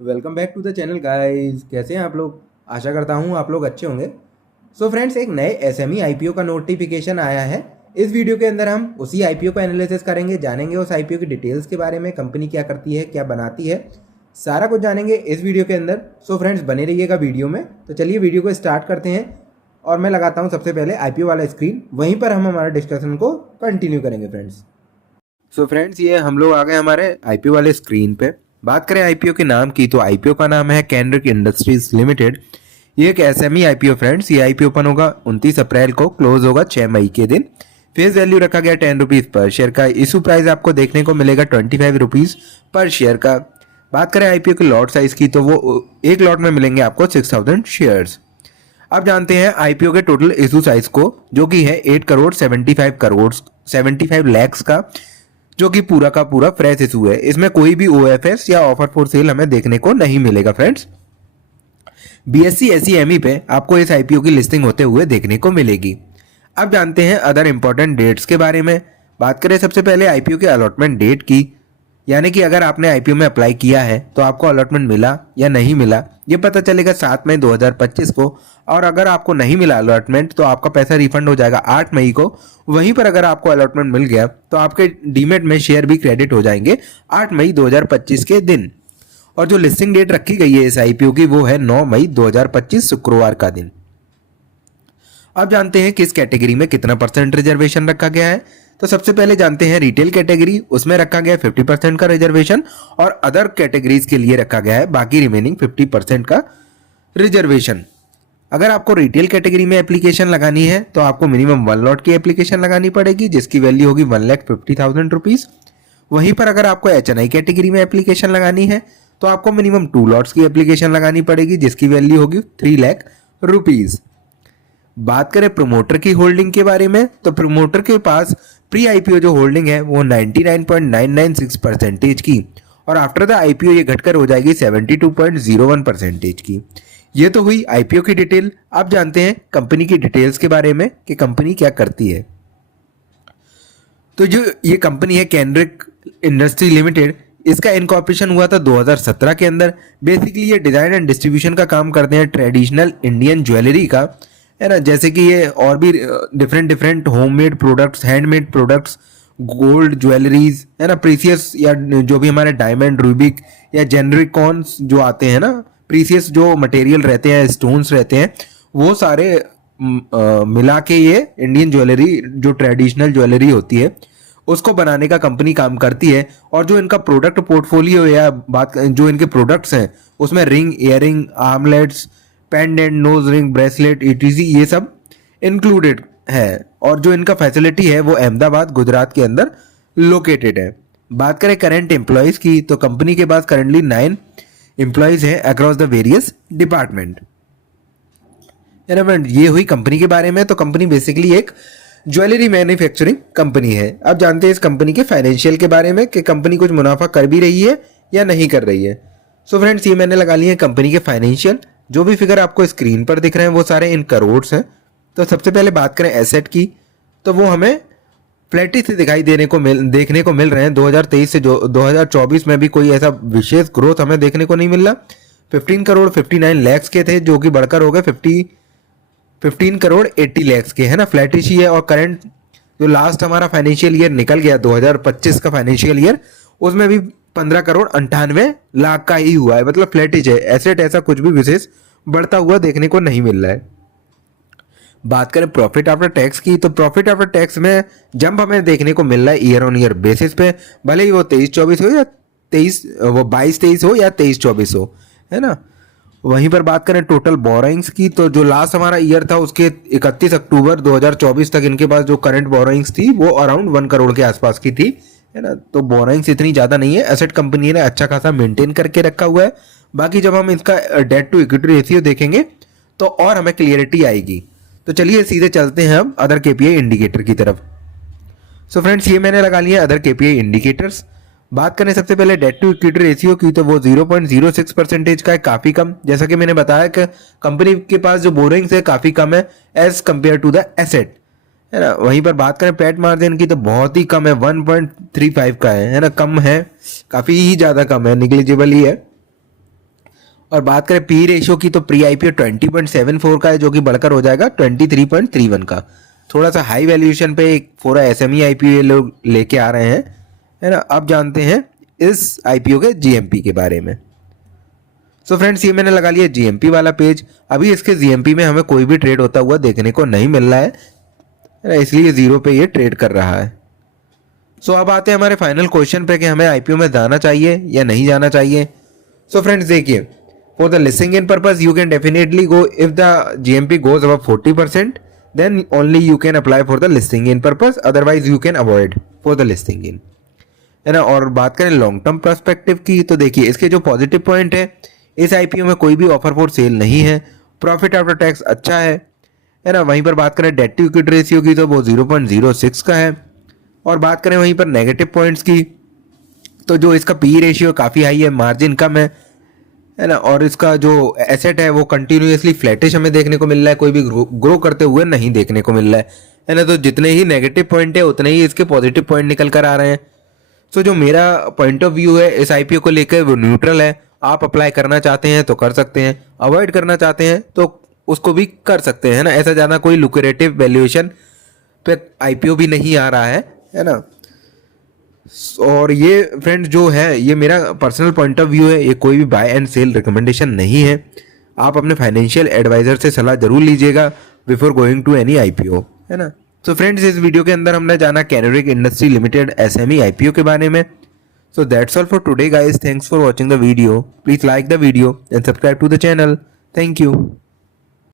Welcome back to the channel guys. कैसे हैं आप लोग? आशा करता हूँ आप लोग अच्छे होंगे। सो फ्रेंड्स, एक नए एसएमई आईपीओ का नोटिफिकेशन आया है। इस वीडियो के अंदर हम उसी आईपीओ का एनालिसिस करेंगे, जानेंगे उस आईपीओ की डिटेल्स के बारे में, कंपनी क्या करती है, क्या बनाती है, सारा कुछ जानेंगे इस वीडियो के अंदर। सो फ्रेंड्स, बने रहिएगा वीडियो में। तो चलिए वीडियो को स्टार्ट करते हैं और मैं लगाता हूँ सबसे पहले आईपीओ वाला स्क्रीन, वहीं पर हम हमारा डिस्कशन को कंटिन्यू करेंगे फ्रेंड्स। सो फ्रेंड्स, ये हम लोग आ गए हमारे आईपीओ वाले स्क्रीन पे। बात करें आईपीओ के नाम की, तो आईपीओ का नाम है कैनरिक इंडस्ट्रीज लिमिटेड। ये एक एसएमई आईपीओ फ्रेंड्स। ये आईपीओ ओपन होगा 29 अप्रैल को, क्लोज होगा 6 मई के दिन। फेस वैल्यू रखा गया 10 रुपीज पर शेयर का। इशू प्राइस आपको देखने को मिलेगा 25 रुपीज पर शेयर का। बात करें आईपीओ के लॉट साइज की, तो वो एक लॉट में मिलेंगे आपको 6000 शेयर्स। अब जानते हैं आईपीओ के टोटल इशू साइज को, जो कि है 8 करोड़ 75 लाख का, जो कि पूरा का पूरा फ्रेश इशू है। इसमें कोई भी ओएफएस या ऑफर फॉर सेल हमें देखने को नहीं मिलेगा फ्रेंड्स। बीएससी एसईएमई पे आपको इस आईपीओ की लिस्टिंग होते हुए देखने को मिलेगी। अब जानते हैं अदर इंपॉर्टेंट डेट्स के बारे में। बात करें सबसे पहले आईपीओ के अलॉटमेंट डेट की, यानी कि अगर आपने आईपीओ में अप्लाई किया है तो आपको अलॉटमेंट मिला या नहीं मिला, ये पता चलेगा 7 मई 2025 को। और अगर आपको नहीं मिला अलॉटमेंट तो आपका पैसा रिफंड हो जाएगा 8 मई को। वहीं पर अगर आपको अलॉटमेंट मिल गया तो आपके डीमेट में शेयर भी क्रेडिट हो जाएंगे 8 मई 2025 के दिन। और जो लिस्टिंग डेट रखी गई है इस आईपीओ की, वो है 9 मई 2025 शुक्रवार का दिन। अब जानते हैं किस कैटेगरी में कितना परसेंट रिजर्वेशन रखा गया है। तो सबसे पहले जानते हैं रिटेल कैटेगरी, उसमें रखा गया है 50% का रिजर्वेशन। और अदर कैटेगरीज के लिए रखा गया है बाकी रिमेनिंग 50% का रिजर्वेशन। अगर आपको रिटेल कैटेगरी में एप्लीकेशन लगानी है तो आपको मिनिमम 1 लॉट की एप्लीकेशन लगानी पड़ेगी, जिसकी वैल्यू होगी 1,50,000 रुपीज। वहीं पर अगर आपको एचएनआई कैटेगरी में एप्लीकेशन लगानी है तो आपको मिनिमम 2 लॉट्स की एप्लीकेशन लगानी पड़ेगी, जिसकी वैल्यू होगी 3 लाख रुपीज। बात करें प्रमोटर की होल्डिंग के बारे में, तो प्रमोटर के पास प्री आईपीओ जो होल्डिंग है वो 99.996% की, और आफ्टर द आईपीओ ये घटकर हो जाएगी 72.01% की। ये तो हुई आईपीओ की डिटेल। अब जानते हैं कंपनी की डिटेल्स के बारे में कि कंपनी क्या करती है। तो जो ये कंपनी है कैनरिक इंडस्ट्री लिमिटेड, इसका इनकॉर्पोरेशन हुआ था 2017 के अंदर। बेसिकली ये डिजाइन एंड डिस्ट्रीब्यूशन का काम करते हैं ट्रेडिशनल इंडियन ज्वेलरी का, है ना। जैसे कि ये और भी different different homemade products, handmade products, gold jewelleries, है ना, प्रीसियस या जो भी हमारे डायमंड, रूबिक या जेनरिक कॉन्स जो आते हैं ना, प्रीसियस जो मटेरियल रहते हैं, स्टोन्स रहते हैं, वो सारे मिला के ये इंडियन ज्वेलरी, जो ट्रेडिशनल ज्वेलरी होती है, उसको बनाने का कंपनी काम करती है। और जो इनका प्रोडक्ट पोर्टफोलियो या बात जो इनके प्रोडक्ट्स हैं, उसमें ring, earring, armlets, pendant, nose ring, bracelet, etc, ये सब इंक्लूडेड है। और जो इनका फैसिलिटी है वो अहमदाबाद, गुजरात के अंदर लोकेटेड है। बात करें करंट एम्प्लॉयज की, तो कंपनी के पास करंटली 9 एम्प्लॉयज हैं अक्रॉस द वेरियस डिपार्टमेंट। ये हुई कंपनी के बारे में। तो कंपनी बेसिकली एक ज्वेलरी मैन्युफैक्चरिंग कंपनी है। अब जानते हैं इस कंपनी के फाइनेंशियल के बारे में कि कंपनी कुछ मुनाफा कर भी रही है या नहीं कर रही है। सो फ्रेंड्स, ये मैंने लगा लिए हैं कंपनी के फाइनेंशियल। जो भी फिगर आपको स्क्रीन पर दिख रहे हैं वो सारे इन करोड़ हैं। तो सबसे पहले बात करें एसेट की, तो वो हमें फ्लैटिश से देखने को मिल रहे हैं। 2023 से जो 2024 में भी कोई ऐसा विशेष ग्रोथ हमें देखने को नहीं मिल रहा। 15 करोड़ 59 लैक्स के थे, जो कि बढ़कर हो गए 15 करोड़ 80 लैक्स के, है ना। फ्लैटिश ही है। और करंट जो लास्ट हमारा फाइनेंशियल ईयर निकल गया 2025 का फाइनेंशियल ईयर, उसमें भी 15 करोड़ 98 लाख का ही हुआ है, मतलब फ्लैटिश है। एसेट ऐसा कुछ भी विशेष बढ़ता हुआ देखने को नहीं मिल रहा है। बात करें प्रॉफिट आफ्टर टैक्स की, तो प्रॉफिट आफ्टर टैक्स में जंप हमें देखने को मिल रहा है ईयर ऑन ईयर बेसिस पे, भले ही वो 23-24 हो या 22-23 हो या 23-24 हो, है ना। वहीं पर बात करें टोटल बोरोइंग्स की, तो जो लास्ट हमारा ईयर था उसके 31 अक्टूबर 2024 तक इनके पास जो करंट बोरोइंग्स थी वो अराउंड 1 करोड़ के आसपास की थी, है ना। तो बोरोइंग्स इतनी ज़्यादा नहीं है। एसेट कंपनी ने अच्छा खासा मेंटेन करके रखा हुआ है। बाकी जब हम इसका डेट टू इक्विटी रेशियो देखेंगे तो और हमें क्लियरिटी आएगी। तो चलिए सीधे चलते हैं हम अदर केपीआई इंडिकेटर की तरफ। सो फ्रेंड्स, ये मैंने लगा लिया अदर केपीआई इंडिकेटर्स। बात करें सबसे पहले डेट टू इक्विटी रेशियो की, तो वो 0.06% का है, काफी कम। जैसा कि मैंने बताया कि कंपनी के पास जो बोरिंग्स है काफी कम है as compare to the asset, है ना। वहीं पर बात करें पैट मार्जिन की, तो बहुत ही कम है, 1.35 का है ना। कम है, काफी ही ज्यादा कम है, निग्लिजिबल ही है। और बात करें पी रेशियो की तो प्री आईपीओ 20.74 का है, जो कि बढ़कर हो जाएगा 23.31 का। थोड़ा सा हाई वैल्यूएशन पे एक पूरा एसएमई आईपीओ लोग लेके आ रहे हैं, है ना। अब जानते हैं इस आईपीओ के जीएमपी के बारे में। सो फ्रेंड्स, ये मैंने लगा लिया जीएमपी वाला पेज। अभी इसके जीएमपी में हमें कोई भी ट्रेड होता हुआ देखने को नहीं मिल रहा है, इसलिए जीरो पे ये ट्रेड कर रहा है। सो अब आते हैं हमारे फाइनल क्वेश्चन पे कि हमें आईपीओ में जाना चाहिए या नहीं जाना चाहिए। सो फ्रेंड्स देखिए, for the listing in purpose you can definitely go if the GMP goes above 40%, then only you can apply for the listing in purpose, otherwise you can avoid for the listing in, है ना। और बात करें long term perspective की तो देखिए, इसके जो पॉजिटिव पॉइंट है, इस आईपीओ में कोई भी ऑफर फॉर सेल नहीं है, प्रॉफिट आफ्टर टैक्स अच्छा है ना। वहीं पर बात करें डेट टू इक्विटी रेशियो की तो वो 0.06 का है। और बात करें वहीं पर नेगेटिव पॉइंट्स की तो जो इसका पी रेशियो काफ़ी हाई है, मार्जिन कम है ना। और इसका जो एसेट है वो कंटिन्यूअसली फ्लैटिश हमें देखने को मिल रहा है, कोई भी ग्रो करते हुए नहीं देखने को मिल रहा है ना। तो जितने ही नेगेटिव पॉइंट है उतने ही इसके पॉजिटिव पॉइंट निकल कर आ रहे हैं। सो जो मेरा पॉइंट ऑफ व्यू है इस आईपीओ को लेकर वो न्यूट्रल है। आप अप्लाई करना चाहते हैं तो कर सकते हैं, अवॉइड करना चाहते हैं तो उसको भी कर सकते हैं, है ना। ऐसा ज़्यादा कोई लुक्रेटिव वैल्यूएशन पे आईपीओ भी नहीं आ रहा है ना। और ये फ्रेंड्स जो है ये मेरा पर्सनल पॉइंट ऑफ व्यू है, ये कोई भी बाय एंड सेल रिकमेंडेशन नहीं है। आप अपने फाइनेंशियल एडवाइजर से सलाह जरूर लीजिएगा before going to any IPO, है ना। तो फ्रेंड्स, इस वीडियो के अंदर हमने जाना कैनरिक इंडस्ट्री लिमिटेड एसएमई आईपीओ के बारे में। So that's all for today guys. Thanks for watching the video. Please like the video and subscribe to the channel. Thank you.